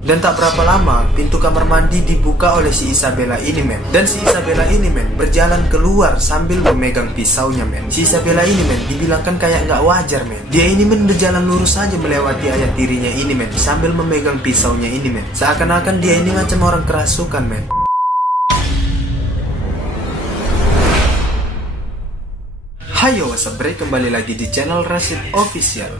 Dan tak berapa lama, pintu kamar mandi dibuka oleh si Isabella ini, men. Dan si Isabella ini, men, berjalan keluar sambil memegang pisaunya, men. Si Isabella ini, men, dibilangkan kayak nggak wajar, men. Dia ini, men, berjalan lurus saja melewati ayah tirinya ini, men, sambil memegang pisaunya ini, men. Seakan-akan dia ini macam orang kerasukan, men. Hayo, what's up, bre? Kembali lagi di channel Rashid Official.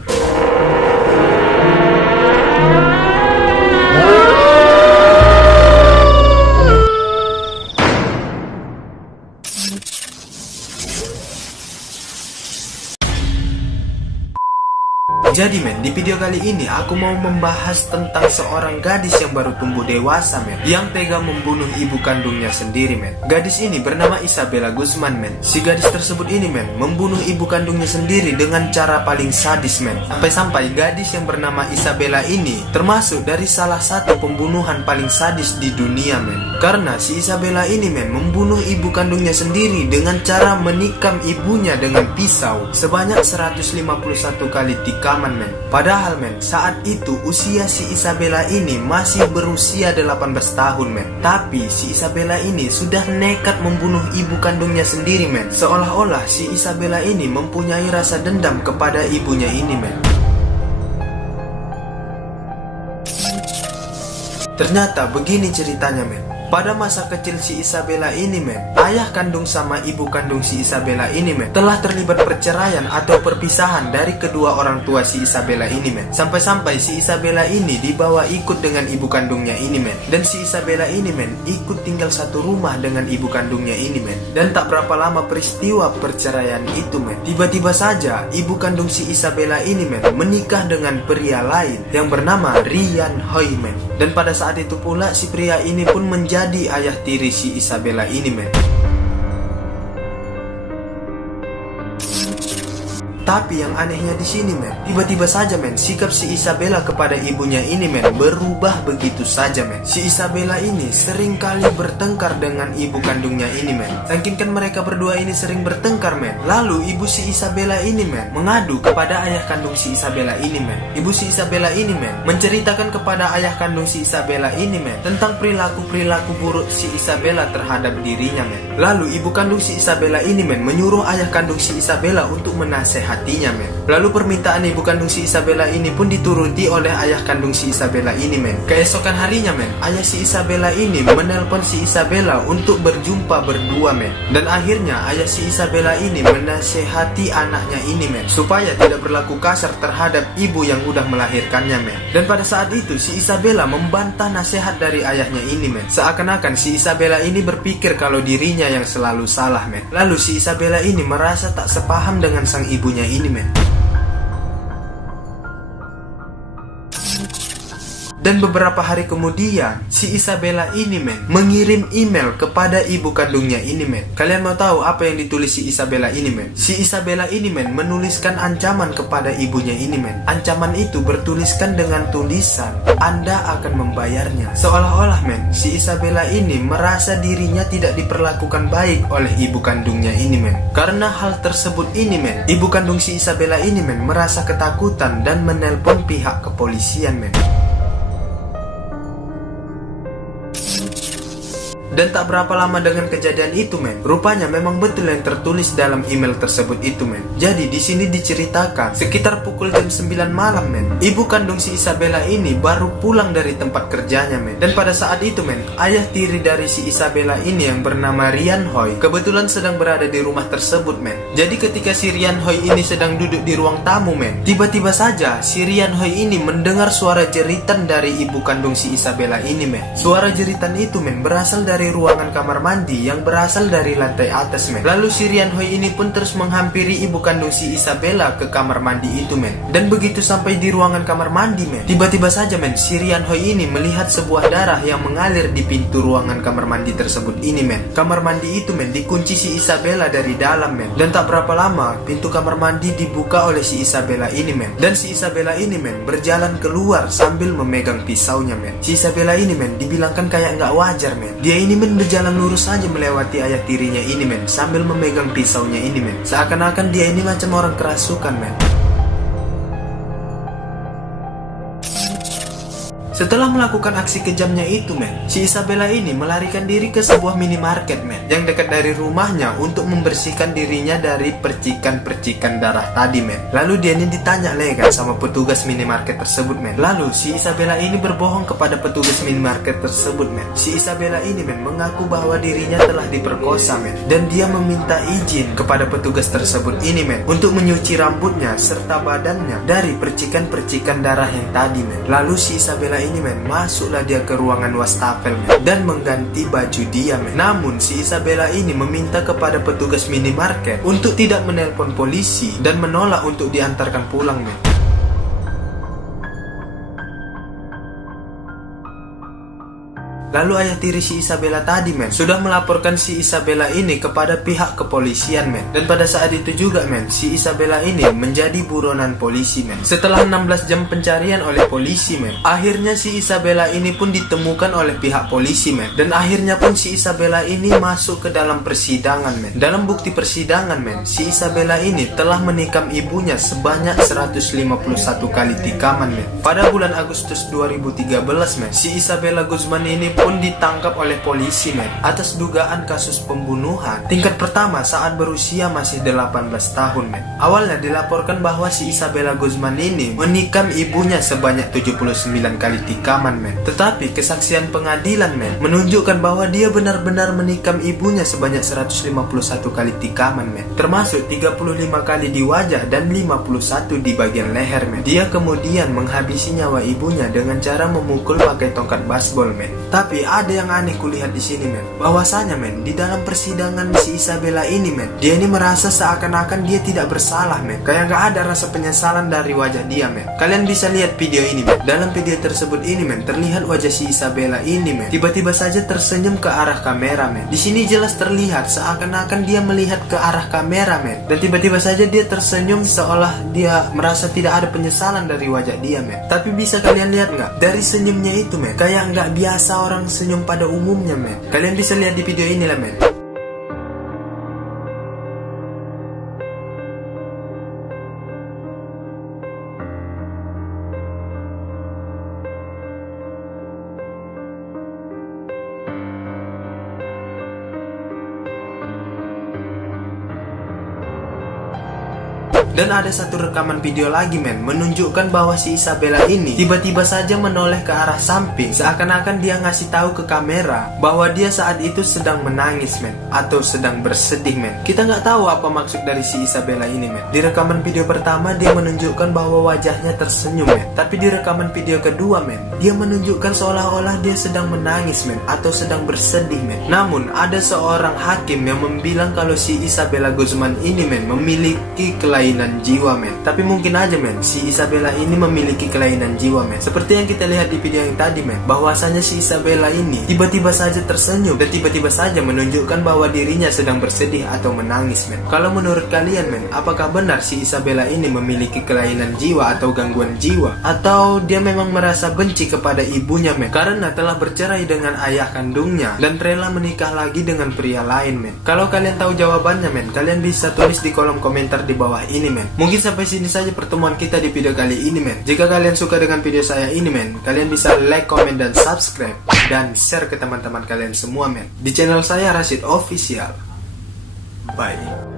Jadi, men, di video kali ini aku mau membahas tentang seorang gadis yang baru tumbuh dewasa, men, yang tega membunuh ibu kandungnya sendiri, men. Gadis ini bernama Isabella Guzman, men. Si gadis tersebut ini, men, membunuh ibu kandungnya sendiri dengan cara paling sadis, men. Sampai-sampai gadis yang bernama Isabella ini termasuk dari salah satu pembunuhan paling sadis di dunia, men. Karena si Isabella ini, men, membunuh ibu kandungnya sendiri dengan cara menikam ibunya dengan pisau sebanyak 151 kali tikam. Men. Padahal, men, saat itu usia si Isabella ini masih berusia 18 tahun, men. Tapi si Isabella ini sudah nekat membunuh ibu kandungnya sendiri, men. Seolah-olah si Isabella ini mempunyai rasa dendam kepada ibunya ini, men. Ternyata begini ceritanya, men. Pada masa kecil si Isabella ini, men, ayah kandung sama ibu kandung si Isabella ini, men, telah terlibat perceraian atau perpisahan dari kedua orang tua si Isabella ini, men. Sampai-sampai si Isabella ini dibawa ikut dengan ibu kandungnya ini, men. Dan si Isabella ini, men, ikut tinggal satu rumah dengan ibu kandungnya ini, men. Dan tak berapa lama peristiwa perceraian itu, men, tiba-tiba saja ibu kandung si Isabella ini, men, menikah dengan pria lain yang bernama Ryan Hoy, men. Dan pada saat itu pula si pria ini pun menjadi ayah tiri si Isabella ini, men. Tapi yang anehnya di sini, men, tiba-tiba saja, men, sikap si Isabella kepada ibunya ini, men, berubah begitu saja, men. Si Isabella ini sering kali bertengkar dengan ibu kandungnya ini, men. Saking kan mereka berdua ini sering bertengkar, men. Lalu ibu si Isabella ini, men, mengadu kepada ayah kandung si Isabella ini, men. Ibu si Isabella ini, men, menceritakan kepada ayah kandung si Isabella ini, men, tentang perilaku-perilaku buruk si Isabella terhadap dirinya, men. Lalu ibu kandung si Isabella ini, men, menyuruh ayah kandung si Isabella untuk menasehatinya, men. Lalu permintaan ibu kandung si Isabella ini pun dituruti oleh ayah kandung si Isabella ini, men. Keesokan harinya, men, ayah si Isabella ini menelpon si Isabella untuk berjumpa berdua, men. Dan akhirnya ayah si Isabella ini menasehati anaknya ini, men, supaya tidak berlaku kasar terhadap ibu yang udah melahirkannya, men. Dan pada saat itu si Isabella membantah nasihat dari ayahnya ini, men. Seakan-akan si Isabella ini berpikir kalau dirinya yang selalu salah, men. Lalu si Isabella ini merasa tak sepaham dengan sang ibunya ini, men. Dan beberapa hari kemudian si Isabella ini, men, mengirim email kepada ibu kandungnya ini, men. Kalian mau tahu apa yang ditulis si Isabella ini, men? Si Isabella ini, men, menuliskan ancaman kepada ibunya ini, men. Ancaman itu bertuliskan dengan tulisan "Anda akan membayarnya". Seolah-olah, men, si Isabella ini merasa dirinya tidak diperlakukan baik oleh ibu kandungnya ini, men. Karena hal tersebut ini, men, ibu kandung si Isabella ini, men, merasa ketakutan dan menelpon pihak kepolisian, men. Dan tak berapa lama dengan kejadian itu, men, rupanya memang betul yang tertulis dalam email tersebut itu, men. Jadi di sini diceritakan sekitar pukul jam 9 malam, men, ibu kandung si Isabella ini baru pulang dari tempat kerjanya, men. Dan pada saat itu, men, ayah tiri dari si Isabella ini yang bernama Ryan Hoy kebetulan sedang berada di rumah tersebut, men. Jadi ketika si Ryan Hoy ini sedang duduk di ruang tamu, men, tiba-tiba saja si Ryan Hoy ini mendengar suara jeritan dari ibu kandung si Isabella ini, men. Suara jeritan itu, men, berasal dari ruangan kamar mandi yang berasal dari lantai atas, men. Lalu si Ryan Hoy ini pun terus menghampiri ibu kandung si Isabella ke kamar mandi itu, men. Dan begitu sampai di ruangan kamar mandi, men, tiba-tiba saja, men, si Ryan Hoy ini melihat sebuah darah yang mengalir di pintu ruangan kamar mandi tersebut ini, men. Kamar mandi itu, men, dikunci si Isabella dari dalam, men. Dan tak berapa lama pintu kamar mandi dibuka oleh si Isabella ini, men. Dan si Isabella ini, men, berjalan keluar sambil memegang pisaunya, men. Si Isabella ini, men, dibilangkan kayak nggak wajar, men. Dia ini berjalan lurus saja melewati ayah tirinya ini, men, sambil memegang pisaunya ini, men. Seakan-akan dia ini macam orang kerasukan, men. Setelah melakukan aksi kejamnya itu men, si Isabella ini melarikan diri ke sebuah minimarket men, yang dekat dari rumahnya untuk membersihkan dirinya dari percikan-percikan darah tadi men. Lalu dia ini ditanya kan sama petugas minimarket tersebut men. Lalu si Isabella ini berbohong kepada petugas minimarket tersebut men. Si Isabella ini men mengaku bahwa dirinya telah diperkosa men, dan dia meminta izin kepada petugas tersebut ini men untuk menyuci rambutnya serta badannya dari percikan-percikan darah yang tadi men. Lalu si Isabella ini men masuklah dia ke ruangan wastafel men, dan mengganti baju dia men. Namun si Isabella ini meminta kepada petugas minimarket untuk tidak menelpon polisi dan menolak untuk diantarkan pulang men. Lalu ayah tiri si Isabella tadi men sudah melaporkan si Isabella ini kepada pihak kepolisian men. Dan pada saat itu juga men, si Isabella ini menjadi buronan polisi men. Setelah 16 jam pencarian oleh polisi men, akhirnya si Isabella ini pun ditemukan oleh pihak polisi men. Dan akhirnya pun si Isabella ini masuk ke dalam persidangan men. Dalam bukti persidangan men, si Isabella ini telah menikam ibunya sebanyak 151 kali tikaman men. Pada bulan Agustus 2013 men, si Isabella Guzman ini pun ditangkap oleh polisi men atas dugaan kasus pembunuhan tingkat pertama saat berusia masih 18 tahun men. Awalnya dilaporkan bahwa si Isabella Guzman ini menikam ibunya sebanyak 79 kali tikaman men. Tetapi kesaksian pengadilan men menunjukkan bahwa dia benar-benar menikam ibunya sebanyak 151 kali tikaman men, termasuk 35 kali di wajah dan 51 di bagian leher men. Dia kemudian menghabisi nyawa ibunya dengan cara memukul pakai tongkat baseball men. Tapi ada yang aneh kulihat di sini men, bahwasanya men di dalam persidangan si Isabella ini men, dia ini merasa seakan-akan dia tidak bersalah men, kayak gak ada rasa penyesalan dari wajah dia men. Kalian bisa lihat video ini men. Dalam video tersebut ini men terlihat wajah si Isabella ini men tiba-tiba saja tersenyum ke arah kamera men. Di sini jelas terlihat seakan-akan dia melihat ke arah kamera men, dan tiba-tiba saja dia tersenyum seolah dia merasa tidak ada penyesalan dari wajah dia men. Tapi bisa kalian lihat nggak, dari senyumnya itu men kayak nggak biasa orang senyum pada umumnya men. Kalian bisa lihat di video inilah men. Dan ada satu rekaman video lagi men menunjukkan bahwa si Isabella ini tiba-tiba saja menoleh ke arah samping, seakan-akan dia ngasih tahu ke kamera bahwa dia saat itu sedang menangis men, atau sedang bersedih men. Kita nggak tahu apa maksud dari si Isabella ini men. Di rekaman video pertama dia menunjukkan bahwa wajahnya tersenyum men, tapi di rekaman video kedua men dia menunjukkan seolah-olah dia sedang menangis men, atau sedang bersedih men. Namun ada seorang hakim yang membilang kalau si Isabella Guzman ini men memiliki kelainan jiwa men. Tapi mungkin aja men si Isabella ini memiliki kelainan jiwa men, seperti yang kita lihat di video yang tadi men, bahwasanya si Isabella ini tiba-tiba saja tersenyum dan tiba-tiba saja menunjukkan bahwa dirinya sedang bersedih atau menangis men. Kalau menurut kalian men, apakah benar si Isabella ini memiliki kelainan jiwa atau gangguan jiwa, atau dia memang merasa benci kepada ibunya men karena telah bercerai dengan ayah kandungnya dan rela menikah lagi dengan pria lain men? Kalau kalian tahu jawabannya men, kalian bisa tulis di kolom komentar di bawah ini men. Mungkin sampai sini saja pertemuan kita di video kali ini men. Jika kalian suka dengan video saya ini men, kalian bisa like, comment, dan subscribe, dan share ke teman-teman kalian semua men di channel saya Rashid Official. Bye.